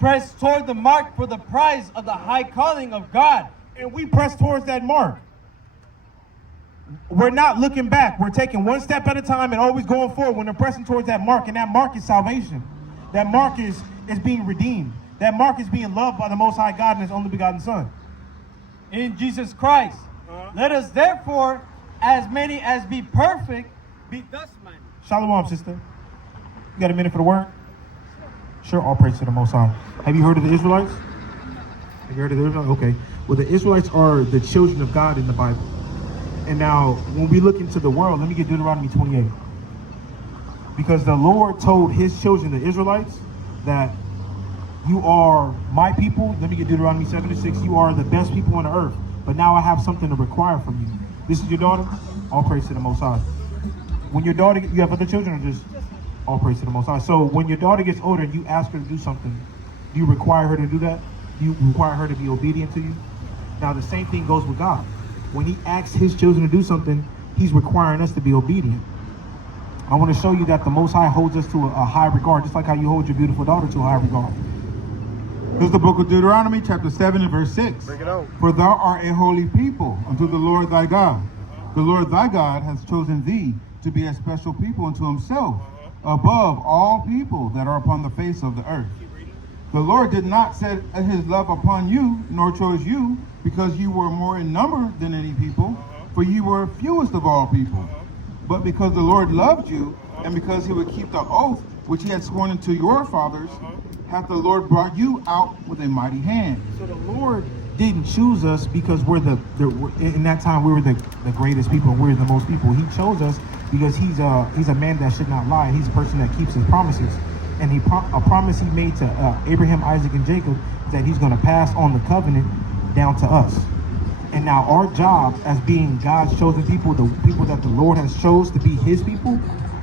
press toward the mark for the prize of the high calling of God. And we press towards that mark. We're not looking back. We're taking one step at a time and always going forward when we're pressing towards that mark. And that mark is salvation. That mark is being redeemed. That mark is being loved by the Most High God and His only begotten Son. In Jesus Christ. Let us therefore, as many as be perfect, be thus minded. Shalom, sister. You got a minute for the word? Sure, all praise to the Most High. Have you heard of the Israelites? Have you heard of the Israelites? Okay. Well, the Israelites are the children of God in the Bible. And now, when we look into the world, let me get Deuteronomy 28. Because the Lord told His children, the Israelites, that you are my people. Let me get Deuteronomy 7:6. You are the best people on the earth. But now I have something to require from you. This is your daughter? All praise to the Most High. When your daughter, you have other children or just all praise to the Most High? So when your daughter gets older and you ask her to do something, do you require her to do that? Do you require her to be obedient to you? Now the same thing goes with God. When He asks His children to do something, He's requiring us to be obedient. I want to show you that the Most High holds us to a high regard, just like how you hold your beautiful daughter to a high regard. This is the book of Deuteronomy, chapter 7 and verse 6. Bring it out. For thou art a holy people unto the Lord thy God. The Lord thy God has chosen thee to be a special people unto Himself, above all people that are upon the face of the earth. The Lord did not set His love upon you, nor chose you, because you were more in number than any people, for you were fewest of all people. But because the Lord loved you, and because He would keep the oath which He had sworn unto your fathers, hath the Lord brought you out with a mighty hand. So the Lord didn't choose us because we're in that time we were the greatest people, we're the most people. He chose us because He's a man that should not lie. He's a person that keeps His promises. And a promise He made to Abraham, Isaac, and Jacob is that He's going to pass on the covenant down to us. And now our job as being God's chosen people, the people that the Lord has chose to be His people,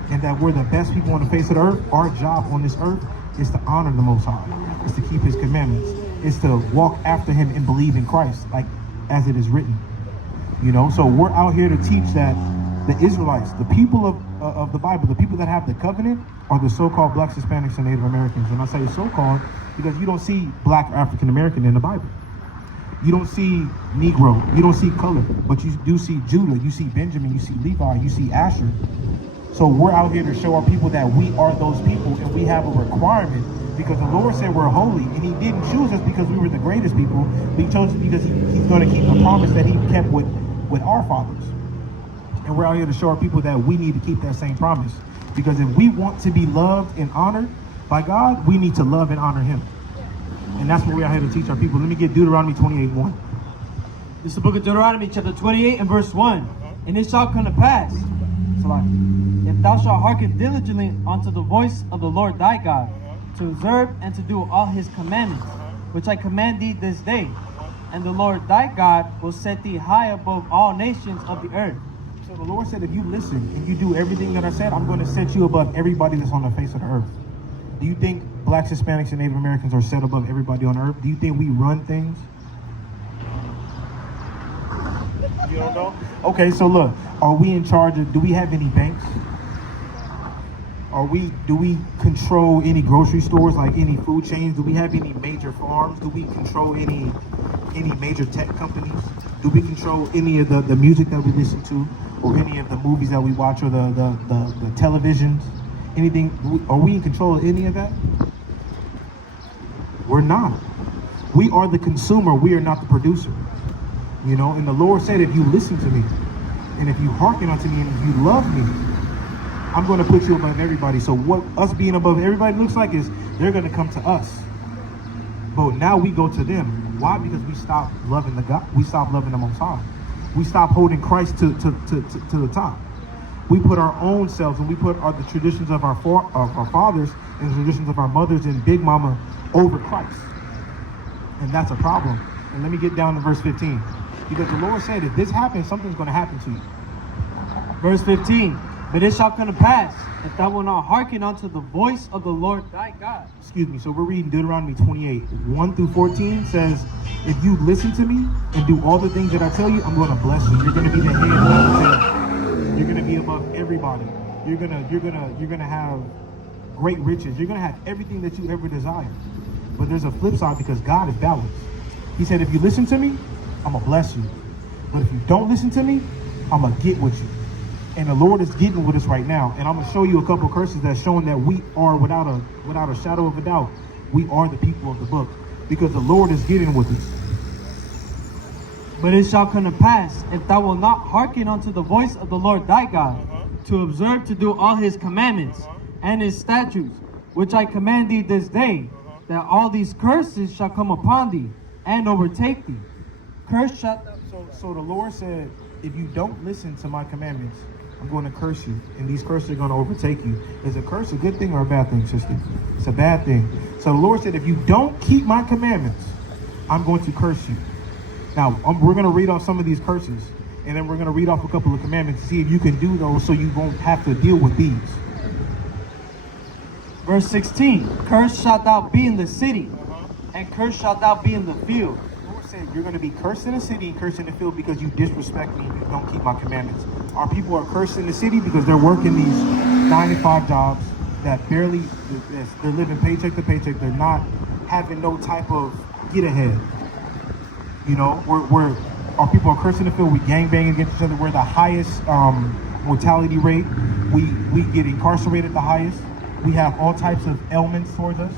and that we're the best people on the face of the earth, our job on this earth is to honor the Most High, is to keep His commandments, is to walk after Him and believe in Christ, like as it is written. You know, so we're out here to teach that the Israelites, the people of the Bible, the people that have the covenant, are the so-called blacks, Hispanics, and Native Americans. And I say so-called because you don't see black or African American in the Bible. You don't see Negro, you don't see color, but you do see Judah, you see Benjamin, you see Levi, you see Asher. So we're out here to show our people that we are those people, and we have a requirement because the Lord said we're holy, and He didn't choose us because we were the greatest people. He chose us because He's going to keep the promise that He kept with our fathers. And we're out here to show our people that we need to keep that same promise. Because if we want to be loved and honored by God, we need to love and honor Him. And that's what we're out here to teach our people. Let me get Deuteronomy 28:1. This is the book of Deuteronomy, chapter 28 and verse 1. And it shall come to pass, if thou shalt hearken diligently unto the voice of the Lord thy God, to observe and to do all His commandments, which I command thee this day, and the Lord thy God will set thee high above all nations of the earth. So the Lord said, if you listen and you do everything that I said, I'm going to set you above everybody that's on the face of the earth. Do you think blacks, Hispanics, and Native Americans are set above everybody on earth? Do you think we run things? You don't know? Okay, so look, are we in charge of, do we have any banks? Do we control any grocery stores, like any food chains? Do we have any major farms? Do we control any major tech companies? Do we control any of the music that we listen to, or any of the movies that we watch, or the televisions? Anything? Are we in control of any of that? We're not. We are the consumer. We are not the producer. You know, and the Lord said, if you listen to me, and if you hearken unto me, and if you love me, I'm going to put you above everybody. So what us being above everybody looks like is they're going to come to us. But now we go to them. Why? Because we stopped loving the God. We stopped loving the Most High. We stopped holding Christ to the top. We put our own selves, and we put the traditions of our fathers and the traditions of our mothers and Big Mama over Christ. And that's a problem. And let me get down to verse 15. Because the Lord said, if this happens, something's going to happen to you. Verse 15. But it shall come to pass, if thou wilt not hearken unto the voice of the Lord thy God. Excuse me. So we're reading Deuteronomy 28. 1 through 14 says, if you listen to me and do all the things that I tell you, I'm going to bless you. You're going to be the head, not the tail. You're going to be above everybody. You're gonna have great riches. You're going to have everything that you ever desire. But there's a flip side because God is balanced. He said, if you listen to me, I'm going to bless you. But if you don't listen to me, I'm going to get with you. And the Lord is getting with us right now. And I'm going to show you a couple curses that's showing that we are, without a shadow of a doubt, we are the people of the book. Because the Lord is getting with us. But it shall come to pass, if thou wilt not hearken unto the voice of the Lord thy God, to observe to do all his commandments and his statutes, which I command thee this day, that all these curses shall come upon thee and overtake thee. Curse shall So the Lord said, if you don't listen to my commandments, I'm going to curse you, and these curses are going to overtake you. Is a curse a good thing or a bad thing, sister? It's a bad thing. So the Lord said, if you don't keep my commandments, I'm going to curse you. Now, we're going to read off some of these curses, and then we're going to read off a couple of commandments to see if you can do those so you won't have to deal with these. Verse 16, cursed shalt thou be in the city, and cursed shalt thou be in the field. The Lord said, you're going to be cursed in the city and cursed in the field because you disrespect me and you don't keep my commandments. Our people are cursed in the city because they're working these 9-to-5 jobs that barely, they're living paycheck to paycheck. They're not having no type of get ahead. You know, our people are cursed in the field. We gangbang against each other. We're the highest mortality rate. We get incarcerated the highest. We have all types of ailments towards us.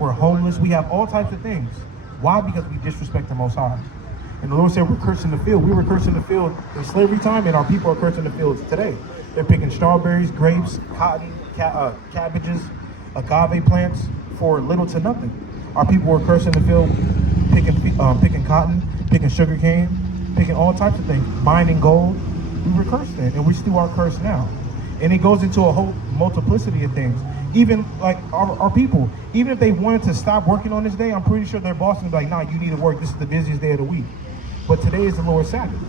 We're homeless. We have all types of things. Why? Because we disrespect the Most High. And the Lord said we're cursed in the field. We were cursed in the field in slavery time, and our people are cursed in the fields today. They're picking strawberries, grapes, cotton, cabbages, agave plants for little to nothing. Our people were cursed in the field, picking cotton, picking sugar cane, picking all types of things, mining gold. We were cursed then, and we still are cursed now. And it goes into a whole multiplicity of things. Even like our people, even if they wanted to stop working on this day, I'm pretty sure their boss would be like, nah, you need to work. This is the busiest day of the week. But today is the Lord's Sabbath.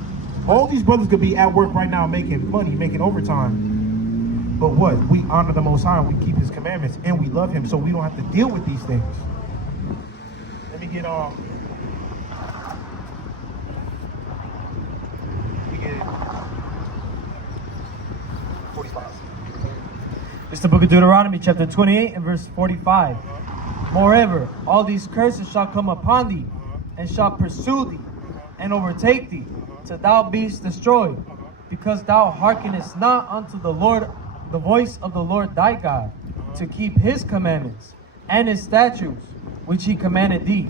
All these brothers could be at work right now making money, making overtime. But what? We honor the Most High, we keep his commandments, and we love him, so we don't have to deal with these things. Let me get It's the book of Deuteronomy, chapter 28 and verse 45. Moreover, all these curses shall come upon thee, and shall pursue thee, and overtake thee, till thou beest destroyed, because thou hearkenest not unto the Lord, the voice of the Lord thy God, to keep his commandments and his statutes, which he commanded thee.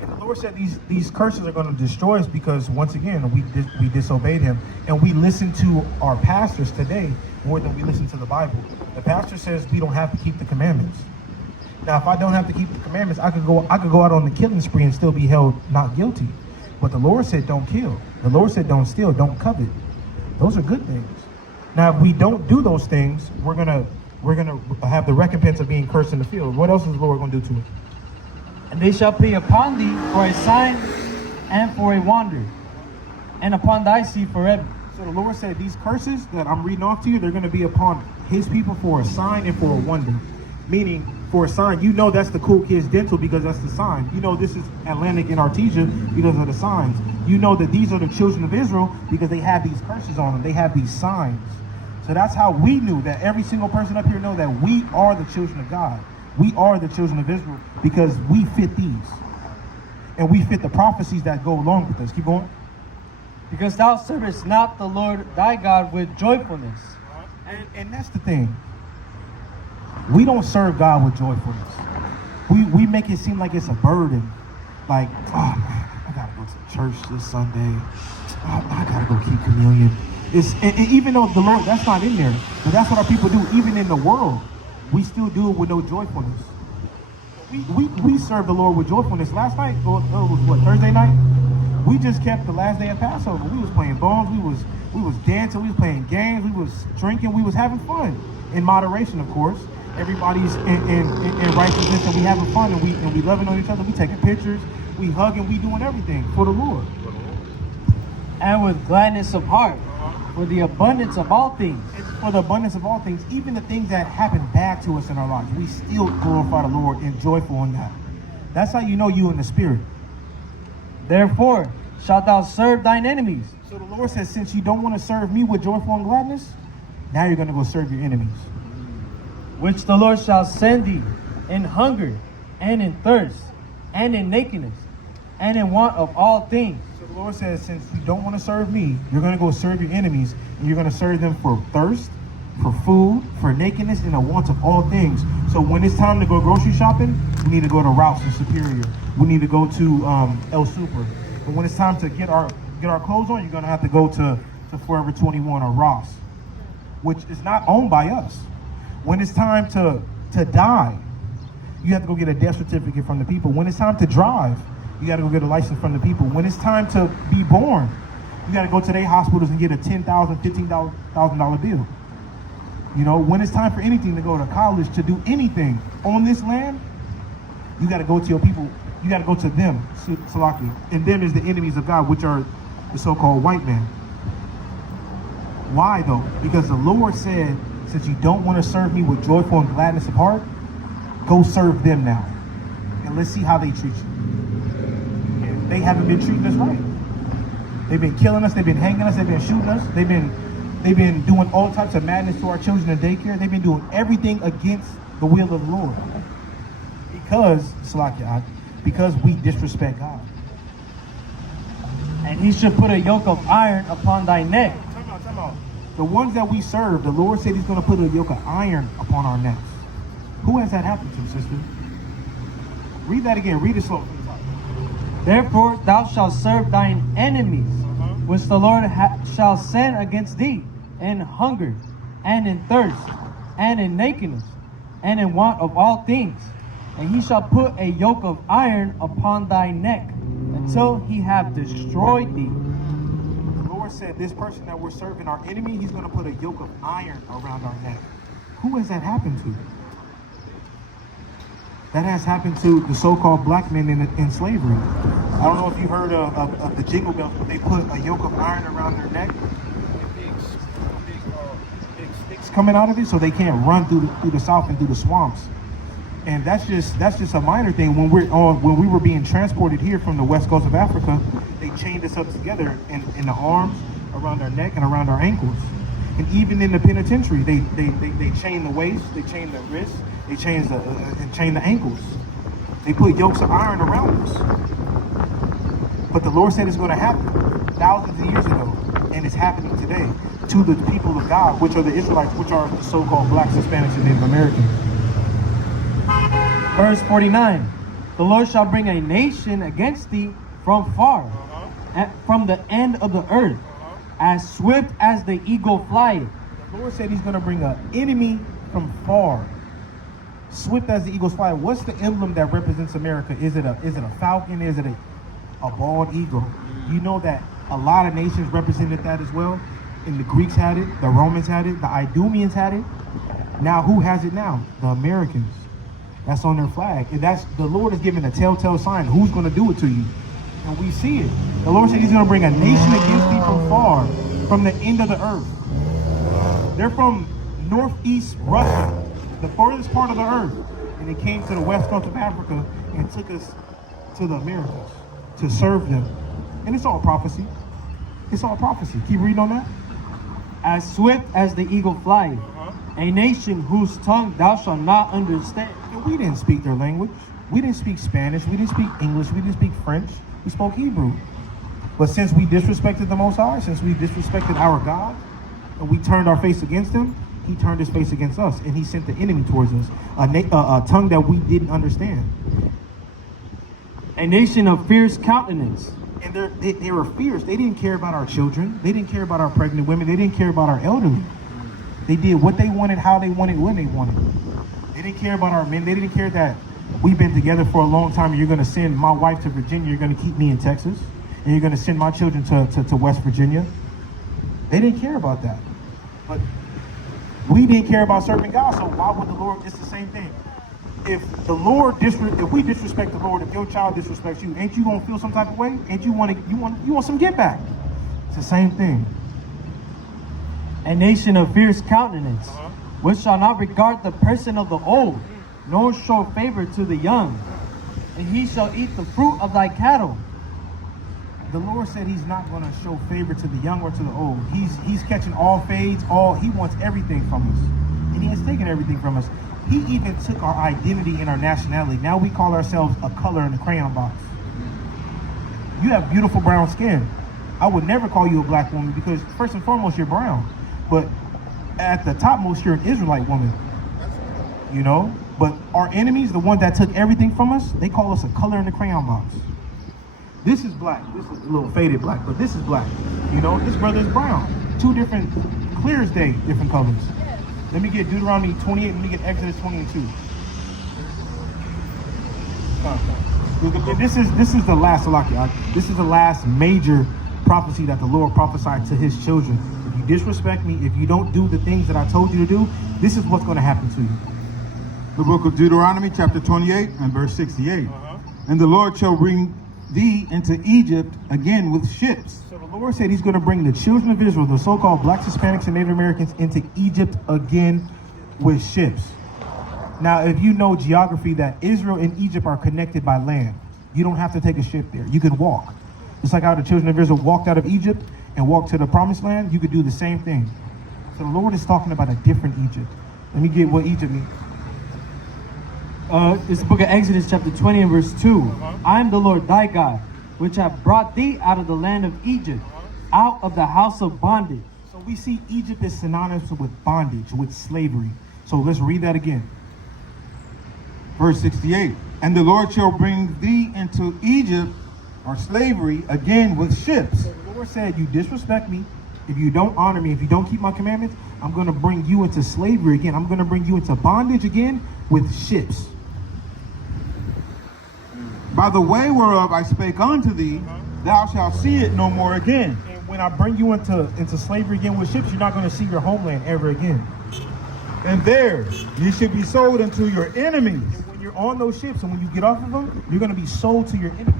And the Lord said these curses are going to destroy us because, once again, we disobeyed him. And we listen to our pastors today more than we listen to the Bible. The pastor says we don't have to keep the commandments. Now, if I don't have to keep the commandments, I could go out on the killing spree and still be held not guilty. But the Lord said don't kill. The Lord said don't steal, don't covet. Those are good things. Now, if we don't do those things, we're gonna have the recompense of being cursed in the field. What else is the Lord going to do to us? And they shall be upon thee for a sign and for a wonder, and upon thy seed forever. So the Lord said these curses that I'm reading off to you, they're going to be upon his people for a sign and for a wonder. Meaning, for a sign, you know that's the Cool Kids Dental because that's the sign. You know this is Atlantic and Artesia because of the signs. You know that these are the children of Israel because they have these curses on them. They have these signs. So that's how we knew that every single person up here know that we are the children of God. We are the children of Israel because we fit these. And we fit the prophecies that go along with us. Keep going. Because thou servest not the Lord thy God with joyfulness. And that's the thing. We don't serve God with joyfulness. We make it seem like it's a burden. Like, oh man, I gotta go to church this Sunday. I gotta go keep communion. And even though the Lord, that's not in there, but that's what our people do. Even in the world, we still do it with no joyfulness. We serve the Lord with joyfulness. Last night, it was what, Thursday night? We just kept the last day of Passover. We was playing bones. We was dancing. We was playing games. We was drinking. We was having fun in moderation, of course. Everybody's in right position. We having fun and we loving on each other. We taking pictures. We hugging. We doing everything for the Lord. And with gladness of heart, for the abundance of all things. And for the abundance of all things, even the things that happen bad to us in our lives, we still glorify the Lord and joyful in that. That's how you know you in the spirit. Therefore shalt thou serve thine enemies. So the Lord says, since you don't want to serve me with joyful and gladness, now you're going to go serve your enemies. Which the Lord shall send thee in hunger and in thirst, and in nakedness, and in want of all things. So the Lord says, since you don't want to serve me, you're going to go serve your enemies, and you're going to serve them for thirst, for food, for nakedness, and a want of all things. So when it's time to go grocery shopping, we need to go to Ralph's in Superior. We need to go to El Super. But when it's time to get our clothes on, you're going to have to go to Forever 21 or Ross, which is not owned by us. When it's time to die, you have to go get a death certificate from the people. When it's time to drive, you got to go get a license from the people. When it's time to be born, you got to go to their hospitals and get a $10,000, $15,000 bill. You know, when it's time for anything to go to college, to do anything on this land, you got to go to your people. You got to go to them, Salaki. And them is the enemies of God, which are the so-called white man. Why though? Because the Lord said, since you don't want to serve me with joyful and gladness of heart, go serve them now. And let's see how they treat you. And they haven't been treating us right. They've been killing us, they've been hanging us, they've been shooting us, they've been doing all types of madness to our children in daycare. They've been doing everything against the will of the Lord. Because we disrespect God. And he should put a yoke of iron upon thy neck. Time out. The ones that we serve, the Lord said he's going to put a yoke of iron upon our necks. Who has that happened to, sister? Read that again. Read it slow. Therefore thou shalt serve thine enemies, which the Lord shall send against thee, in hunger, and in thirst, and in nakedness, and in want of all things. And he shall put a yoke of iron upon thy neck, until he have destroyed thee. The Lord said this person that we're serving, our enemy, he's going to put a yoke of iron around our neck. Who has that happened to? That has happened to the so-called black men in slavery. I don't know if you heard of the Jingle Bells, but they put a yoke of iron around their neck. Big sticks coming out of it, so they can't run through the South and through the swamps. And that's just a minor thing. When we were being transported here from the west coast of Africa, they chained us up together in the arms, around our neck, and around our ankles. And even in the penitentiary, they chain the waist, they chain the wrists, they chain the ankles. They put yokes of iron around us. But the Lord said it's going to happen thousands of years ago, and it's happening today to the people of God, which are the Israelites, which are the so-called blacks, Hispanics, and Native Americans. Verse 49, the Lord shall bring a nation against thee from far, from the end of the earth, as swift as the eagle flieth. The Lord said he's going to bring an enemy from far, swift as the eagle's flight. What's the emblem that represents America? Is it a falcon? Is it a bald eagle? You know that a lot of nations represented that as well. And the Greeks had it, the Romans had it, the Idumeans had it. Now who has it now? The Americans. That's on their flag. And that's the Lord is giving a telltale sign. Who's going to do it to you? And we see it. The Lord said he's going to bring a nation against thee from far, from the end of the earth. They're from northeast Russia, the furthest part of the earth. And they came to the west coast of Africa and took us to the Americas to serve them. And it's all prophecy. It's all prophecy. Keep reading on that. As swift as the eagle flieth, a nation whose tongue thou shalt not understand. And we didn't speak their language. We didn't speak Spanish. We didn't speak English. We didn't speak French. We spoke Hebrew. But since we disrespected the Most High, since we disrespected our God, and we turned our face against him, he turned his face against us, and he sent the enemy towards us, a tongue that we didn't understand. A nation of fierce countenance. And they were fierce. They didn't care about our children. They didn't care about our pregnant women. They didn't care about our elderly. They did what they wanted, how they wanted, when they wanted. They didn't care about our men. They didn't care that we've been together for a long time and you're going to send my wife to Virginia. You're going to keep me in Texas. And you're going to send my children to West Virginia. They didn't care about that. But we didn't care about serving God. So why would the Lord? It's the same thing. If if we disrespect the Lord, if your child disrespects you, ain't you gonna feel some type of way? Ain't you want some get back? It's the same thing. A nation of fierce countenance, which shall not regard the person of the old, nor show favor to the young. And he shall eat the fruit of thy cattle. The Lord said he's not going to show favor to the young or to the old. He's catching all fades. He wants everything from us, and he has taken everything from us. He even took our identity and our nationality. Now we call ourselves a color in the crayon box. You have beautiful brown skin. I would never call you a black woman because first and foremost, you're brown. But at the topmost, you're an Israelite woman. You know? But our enemies, the one that took everything from us, they call us a color in the crayon box. This is black. This is a little faded black, but this is black. You know, this brother is brown. Two different, clear as day, different colors. Let me get Deuteronomy 28, let me get Exodus 20 and 2. This is the last, this is the last major prophecy that the Lord prophesied to his children. If you disrespect me, if you don't do the things that I told you to do, this is what's going to happen to you. The book of Deuteronomy, chapter 28 and verse 68. And the Lord shall bring thee into Egypt again with ships. So the Lord said he's going to bring the children of Israel, the so-called blacks, Hispanics, and Native Americans, into Egypt again with ships. Now, if you know geography, that Israel and Egypt are connected by land. You don't have to take a ship there. You can walk. Just like how the children of Israel walked out of Egypt and walked to the promised land, you could do the same thing. So the Lord is talking about a different Egypt. Let me get what Egypt means. It's the book of Exodus chapter 20 and verse 2. I am the Lord thy God, which have brought thee out of the land of Egypt, out of the house of bondage. So we see Egypt is synonymous with bondage, with slavery. So let's read that again. Verse 68. And the Lord shall bring thee into Egypt, or slavery, again with ships. So the Lord said, you disrespect me, if you don't honor me, if you don't keep my commandments, I'm going to bring you into slavery again. I'm going to bring you into bondage again with ships. By the way whereof I spake unto thee, thou shalt see it no more again. And when I bring you into slavery again with ships, you're not going to see your homeland ever again. And there ye should be sold unto your enemies And when you're on those ships and when you get off of them, you're going to be sold to your enemies.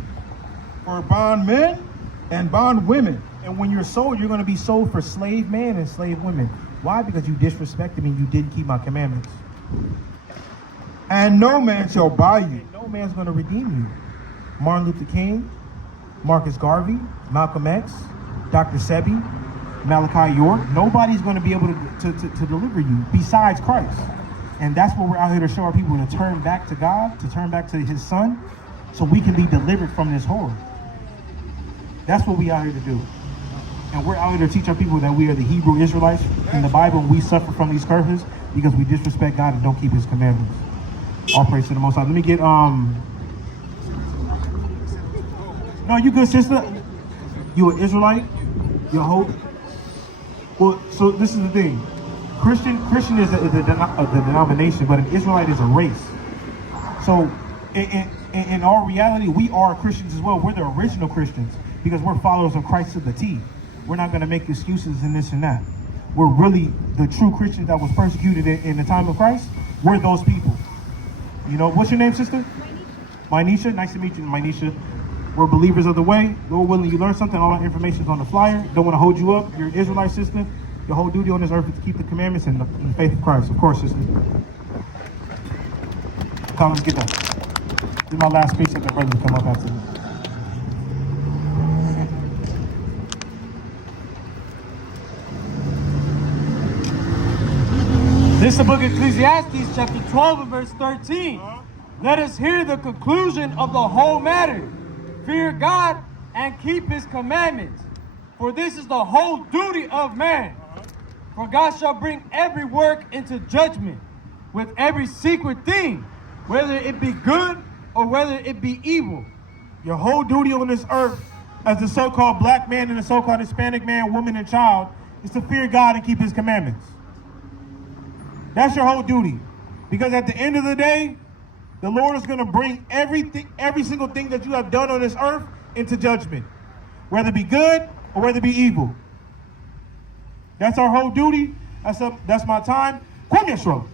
for bondmen and bondwomen. And when you're sold, you're going to be sold for slave men and slave women. Why? Because you disrespected me. You didn't keep my commandments. And no man shall buy you. And no man's going to redeem you. Martin Luther King, Marcus Garvey, Malcolm X, Dr. Sebi, Malachi York. Nobody's going to be able to deliver you besides Christ. And that's what we're out here to show our people, to turn back to God, to turn back to his son, so we can be delivered from this horror. That's what we out here to do. And we're out here to teach our people that we are the Hebrew Israelites in the Bible, and we suffer from these curses because we disrespect God and don't keep his commandments. All praise to the Most High. Let me get, no, you good, sister? You an Israelite? Your hope? Well, so this is the thing. Christian is a denomination, but an Israelite is a race. So in our reality, we are Christians as well. We're the original Christians because we're followers of Christ to the T. We're not going to make excuses in this and that. We're really the true Christians that was persecuted in the time of Christ. We're those people. You know, what's your name, sister? Mynisha. Nice to meet you, Mynisha. We're believers of the way. Lord willing, you learn something. All our information is on the flyer. Don't want to hold you up. You're an Israelite, sister. Your whole duty on this earth is to keep the commandments and the faith of Christ. Of course, sister. Come, let's get that. This is my last speech that the brothers come up after me. This is the book of Ecclesiastes chapter 12 and verse 13. Let us hear the conclusion of the whole matter. Fear God and keep his commandments, for this is the whole duty of man. For God shall bring every work into judgment with every secret thing, whether it be good or whether it be evil. Your whole duty on this earth as the so-called black man and the so-called Hispanic man, woman, and child is to fear God and keep his commandments. That's your whole duty. Because at the end of the day, the Lord is going to bring everything, every single thing that you have done on this earth into judgment. Whether it be good or whether it be evil. That's our whole duty. That's my time. Kwame Yeshua.